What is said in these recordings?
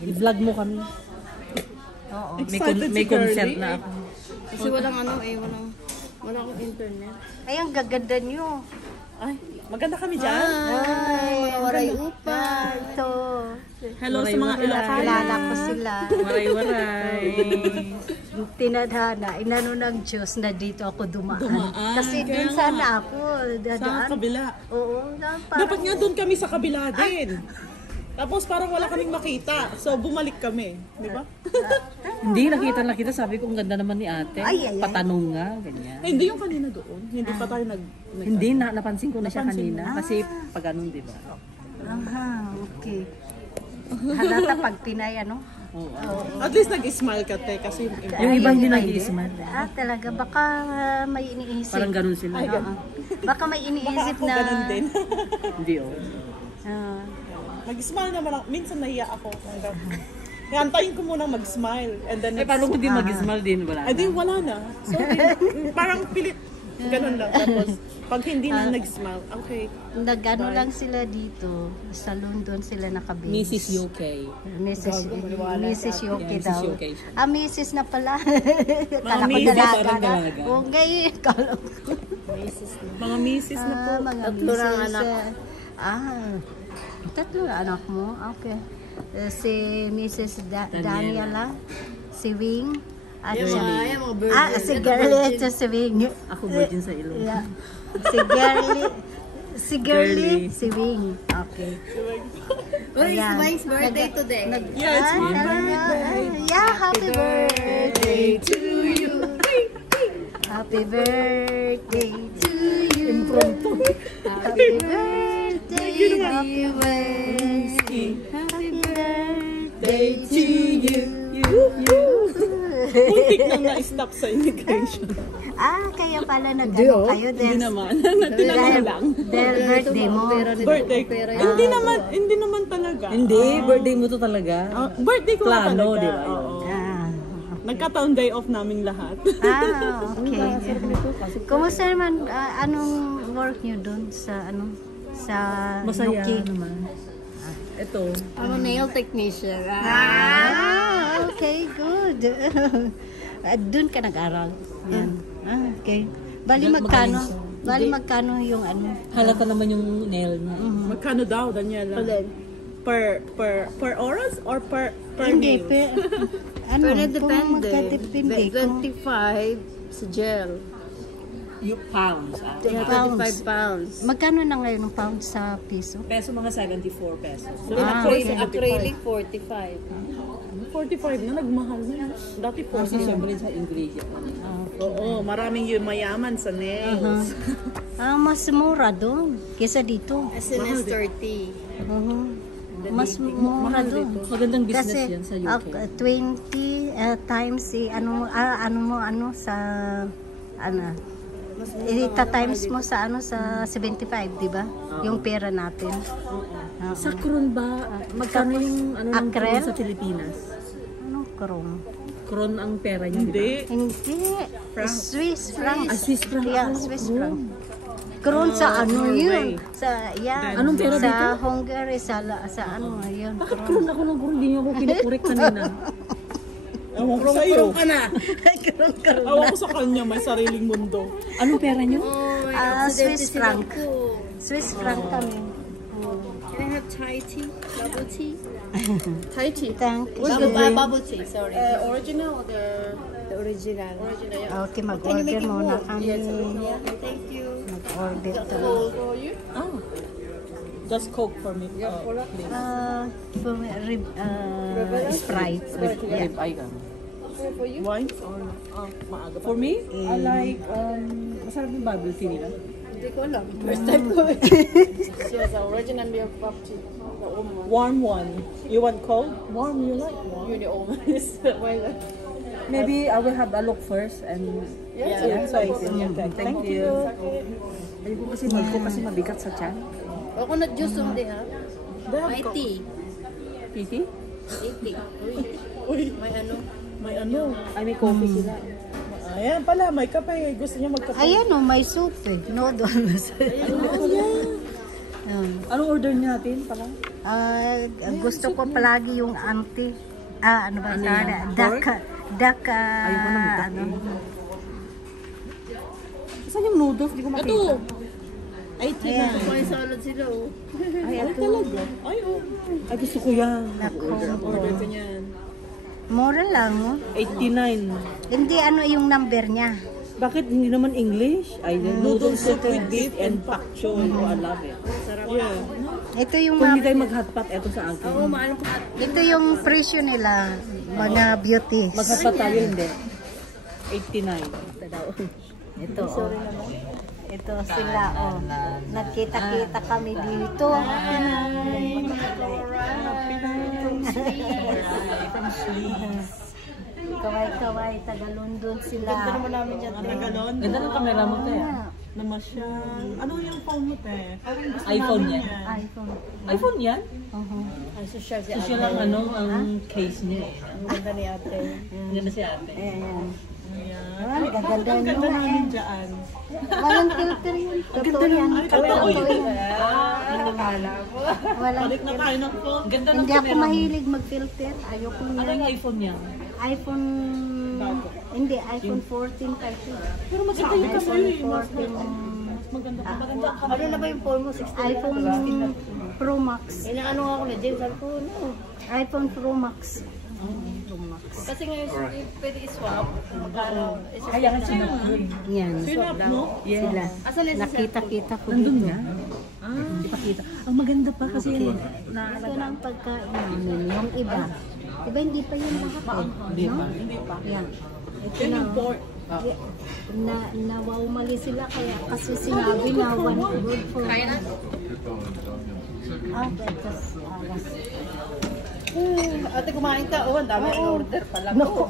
I-vlog mo kami. Oo. May concert na ako. Kasi walang wala akong internet. Ay, ang gaganda nyo. Ay, maganda kami dyan. Ay, mga waray upa. Ito. Hello sa mga Ilocano. Kilala ko sila. Waray-waray. Tinadhana, inano ng Diyos na dito ako dumaan. Kasi dun sana ako dadaan. Sa kabila. Oo. Dapat nga doon kami sa kabila din. Tapos parang wala kaming makita. So bumalik kami. Di ba? Hindi, nakita. Sabi ko, ang ganda naman ni ate. Ay. Patanong nga, ganyan. Eh, hindi yung kanina doon. Hindi pa tayo Hindi, napansin ko na siya kanina. Kasi pag ganun, di ba? Aha, okay. Halata pag Pinay, ano? At least nag-smile ka, te. Kasi Yung iba hindi nag-i-smile. Talaga, baka may iniisip. Parang ganun sila. Baka may iniisip ako na... ganun din. Hindi, oh. Mag-smile naman ako. Minsan nahiya ako. Hantayin ko muna mag-smile. And then Paano kung di mag-smile din? Wala na. Di wala na. So, parang pilit. Ganun lang. Tapos, pag hindi na nag-smile, okay. Nagano lang sila dito. Sa London sila nakabase. Mrs. UK. Mrs. UK Yeah, daw. Mrs. UK siya. Mrs. na pala. Kala ko Mrs. dalaga parang na. dalaga. Okay, kala ko. Mga misis na po. Mga Tatlo ng misis, anak. Tatlo ng anak mo? Okay. Si Mrs. Daniela, si Wing, at Yung mga virgin. si Girlie at si Wing. Ako virgin sa ilong. Yeah. Si Girlie, si Wing. Okay. Well, it's Ayan. Mike's birthday today. Yeah, it's my birthday. Yeah, happy birthday to you. Happy birthday to you. Happy birthday, dear Wesley. Happy birthday to you. Muntik nang na-stop sa immigration. Kaya pala nag-ano kayo Hindi din. naman. Tinanong lang. Dahil birthday mo. Birthday ko. Hindi naman talaga. Hindi, birthday mo to talaga. Birthday ko na Plano, talaga. di ba? Oo. Nagkataon day off naming lahat. Okay. Kumusta naman, anong work nyo dun sa, sa Masaya UK? naman. Ito. I'm a nail technician. Okay, good. Doon ka nag-aral? Yan. Okay. Bali magkano yung Halata naman yung nail niya. Magkano daw, Daniela? Per oras or per Hindi, nail? Pero depende. Magkadepende. 25 sa gel. Yung pounds. 25 pounds. Magkano na ngayon ang pound sa piso? Peso mga 74 pesos. Acrylic 45. 45 na, nagmahal na. Dati Kasi 40. syempre sa ingredient. Oo, maraming yung mayaman sa nails. Mas mura doon kesa dito. SMS 30. Mas mura doon. Magandang business Kasi yan sa UK. 20 times sa times mo sa sa 75, di ba? Yung pera natin. Sa kron ba? Magkano yung ng Akrel? kron sa Pilipinas? Anong krong? Kron ang pera niya, di ba? Hindi. Hindi. Swiss franc. Swiss franc. Yeah, Swiss franc. Kron sa yun? Sa, Anong pera sa dito? Hungary, sa yun. Bakit kron ako ng kron? Hindi niyo ako kinukurek kanina. Ewan ko sa'yo. ka na. Ewan ko sa kanya, may sariling mundo. Anong pera niyo? Swiss franc. Swiss franc kami. Can I have Thai tea? Bubble tea? Thai tea. Thank you. Bubble tea, sorry. Original or the original? Original, Okay, mag-order muna kami. yeah. Thank you. Mag-order to. For you? Oh. Just Coke for me. Please. Sprite. Yeah. Ay, ka. For you? Wine or maaga pa? For me, I like, masarap yung bubble tea nila. Hindi ko alam. First time ko. Yes, original milk pop tea. The old one. Warm one. You want cold? Warm, you like warm? Yun yung old one. Why not? Maybe I will have a look first and Yeah, thank you. Ayoko kasi kasi mabigat sa tiyan. Ako na juice hindi ha? May tea. Piti? May tea. Uy, May ano? may ano. Ay, may coffee sila. Ayan pala, may kape. Gusto niya magkape. Ayan may soup eh. Noodles. Anong order niya natin pala? Gusto ko palagi yung auntie. Ano ba? Ano? Saan yung noodles? Di ko makita. Ito. 89. May salad sila, oh. Ay, ito. Talaga? Ay, oh. Ay, gusto ko yan. Order ko niyan. Mura lang, no? 89. Hindi, ano yung number niya? Bakit hindi naman English? Ay, Noodle soup with beef and pak choy. Oh, I love it. Yeah. Ito yung Kung hindi tayo mag-hotpot, eto sa akin. Oo, maalam ko. ito yung presyo nila, mga beauties. Mag-hotpot tayo, hindi. 89. Ito, oh. Ito sila, oh. Nagkita-kita kami dito. Kaway-kaway, taga-London sila. Ganda naman namin dyan. Tagalon. Ganda ng camera mo, te. Namasyal. Ano yung phone mo, te? iPhone yan. iPhone. iPhone yan? Ay, social si Social ate. ang ang case niya. Ang ganda ni ate. Ang ganda si ate. Ayan. Ayan. Ang gaganda Ang ganda nyo. namin dyan. Walang filter yun. Totoo yan. Totoo yan. Walang Balik na tayo ng phone. Ganda ng Hindi ako camera mo. mahilig mag-filter. Ayoko Ano niya. yung iPhone niya? iPhone... Hindi, iPhone 14 kasi. Pero maganda yung camera iPhone yun. 14. Maganda pa. Maganda ang Ano na ba yung phone mo? 16 iPhone Pro Max. Inaano nga ako na James. Sabi ko, no. iPhone Pro Max. Kasi ngayon, pwede i-swap. Magkano? Kaya nga siya. Yan. Sinap, no? Sila. Asan na Nakita-kita ko Nandun dito. nga. Hindi pa kita. Ang maganda pa kasi Ito na ang pagkain namin. Yung iba. Diba hindi pa yung lahat eh? Hindi pa. Hindi pa. Yan. Ito Yan na. yung pork. Nawawmali sila kaya kasi sinabi na one good for one. That's Ate, kumain ka. Oh, ang dami ang order pala. Naku,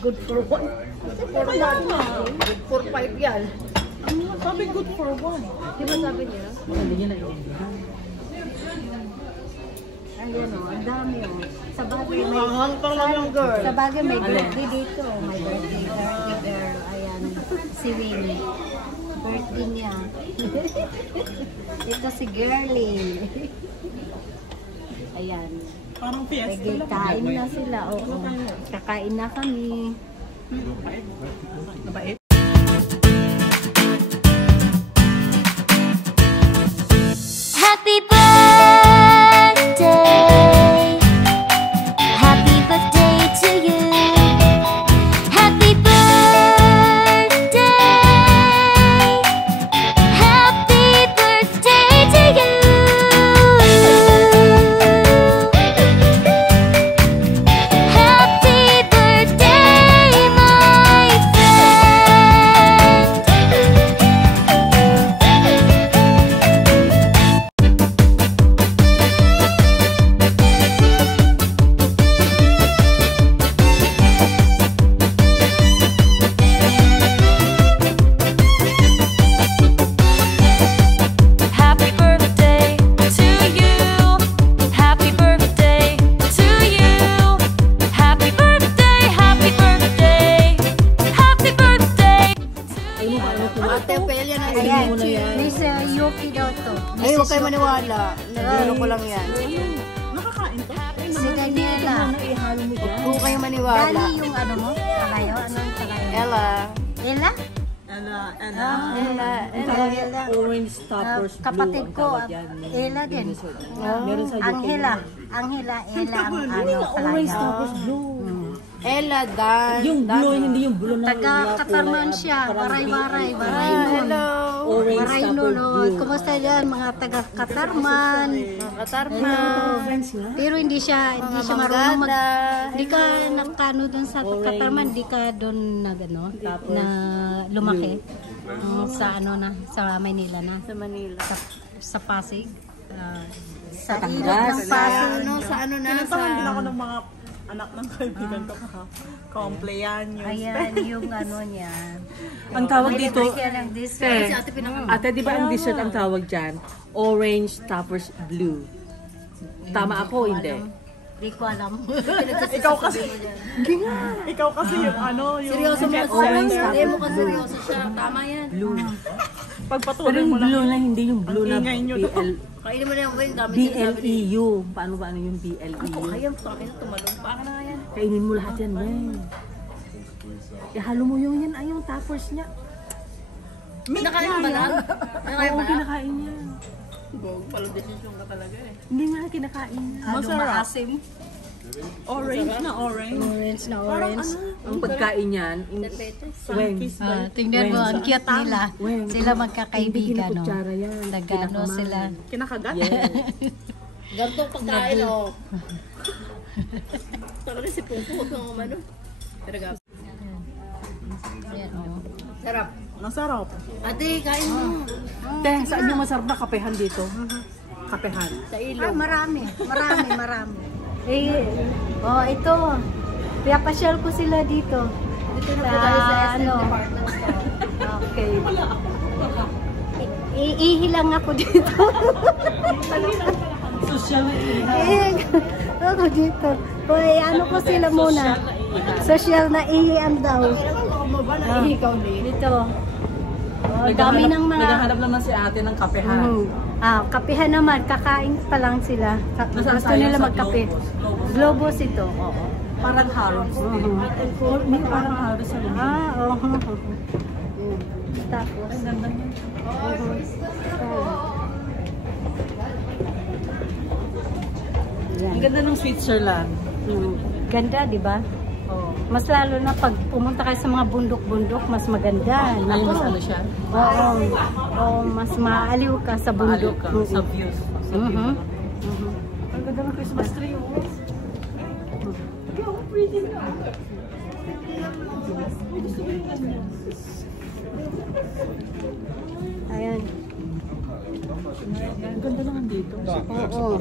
good for one. Good for 5 yan. Sabi good for one. Di ba sabi niya? Maganda niya na yun. Ayan o, ang dami o. Sa bagay may, Mahal pa lang yung girl. sa bagay may birthday dito. May birthday girl. Ayan, si Winnie. Birthday niya. Ito si Girly. Ayan. Parang fiesta Sige, lang. kain na sila. Oo. Kakain na kami. Mabait. Happy birthday. Happy birthday to you. Happy birthday. Happy birthday to you. Happy birthday, my Happy birthday to you. Happy birthday to you. Happy birthday, happy birthday. Happy birthday. Ate, Ophelia na Ayan, Miss Yuki daw to. Ay, huwag kayo maniwala. Nagano ko lang yan. Nakakain to? Si Daniela. Huwag kayo maniwala. Dani yung ano mo? Kalayo? Ano yung kalayo? Ella. Ella? Ella. Orange toppers blue. Kapatid ang ko, tawag yan. Ella din. Meron sa UK. Anghela. Anghela, Ella ang ano, Orange kalayo. toppers blue. Ella, Dan. Yung blue, hindi yung blue na Taga-Katarman siya. Waray-waray. Waray nun. Hello. Orange Waray toppers nun. blue. Kumusta dyan mga taga-Katarman? Katarma. Pero hindi siya marunong mag... Manggada. Hindi ka nakano dun sa Katarman, hindi ka dun na lumaki. Sa ano na, sa Maynila na. Sa Manila. Sa Pasig. Sa Batangas. ilog ng Pasig. Sa ano na? Pinuntahan din ako ng mga anak ng kaibigan ko. Cumpleaños. Ayan yung ano niya. Ang tawag dito, Siya ng dessert. ate, di ba ang dessert ang tawag dyan? Orange toppers blue. Tama ako, hindi. Hindi ko alam. Ikaw kasi. Ikaw kasi yung ano, yung Seryoso mo kasi. Orange Hindi mo kasi seryoso siya. Tama yan. Blue. Pero Pagpatuloy yung mo lang. blue na hindi yung blue na ingay nyo to. Kainin mo na yung wine, dami sinasabi ni... BLEU. Paano ba ano yung BLEU? Kaya, tangin, tumalong pa ka na nga yan. Kainin mo lahat yan, men. Ihalo mo yung yan, ay yung toppers niya. Nakain ba lang? Nakain Oo, ba lang? kinakain niya. Gog, palo desisyon ka talaga eh. Hindi nga kinakain niya. Masarap. Orange na orange. Orange na Parang orange. Ang pagkain niyan, wings. Tingnan mo, ang cute nila. Weng. Sila Hindi magkakaibigan, no? kinakutsara yan. Nagano Kinakaman. sila. Kinakagat? Gantong pagkain, oh. Talaga si Pupo, huwag kang umano. Talaga. Yan, oh. Sarap. Masarap. Ate, kain mo. Teng, saan yung masarap na kapehan dito? Kapehan. Sa ilog. Marami. Ito. Piyapasyal ko sila dito. Dito na po tayo sa SM ano? Department Store. Okay. Iihilang ako dito. Social Ako dito. Hoy, ano ko sila muna? Social na ihian daw. Ano ba na ikaw din? Dito. Oh, dami ng mga... Naghahanap naman si ate ng kapehan. Kapehan naman. Kakain pa lang sila. Nasaan Gusto tayo? nila Sa magkape. Globos? Globos ito. Oo. Parang halos. May parang halos sa lumin. Oo. Tapos. Ang ganda niya. Yan. Ang ganda ng Switzerland. Ganda, di ba? Oh. Mas lalo na pag pumunta kayo sa mga bundok-bundok, mas maganda. Ay, Naku. mas ano siya? Oo. Oo, mas maaliw ka sa Maaliw bundok. ka sa views. Sa view. Mhm. Ang ganda ng Christmas tree. Oh. How pretty na. Ayan. Ang ganda naman dito. Oo.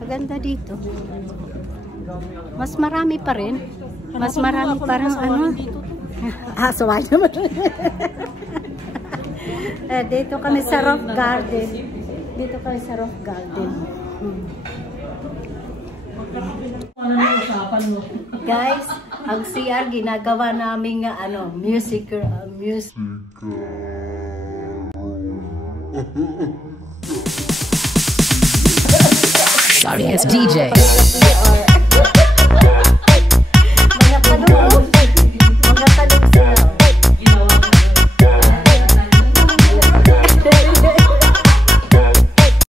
Maganda dito. Mas marami pa rin. Mas marami parang ano. Saway naman. Dito kami sa Rock Garden. Dito kami sa Rock Garden. Ano na yung usapan mo? Guys, ang CR ginagawa namin music. Sorry, it's DJ.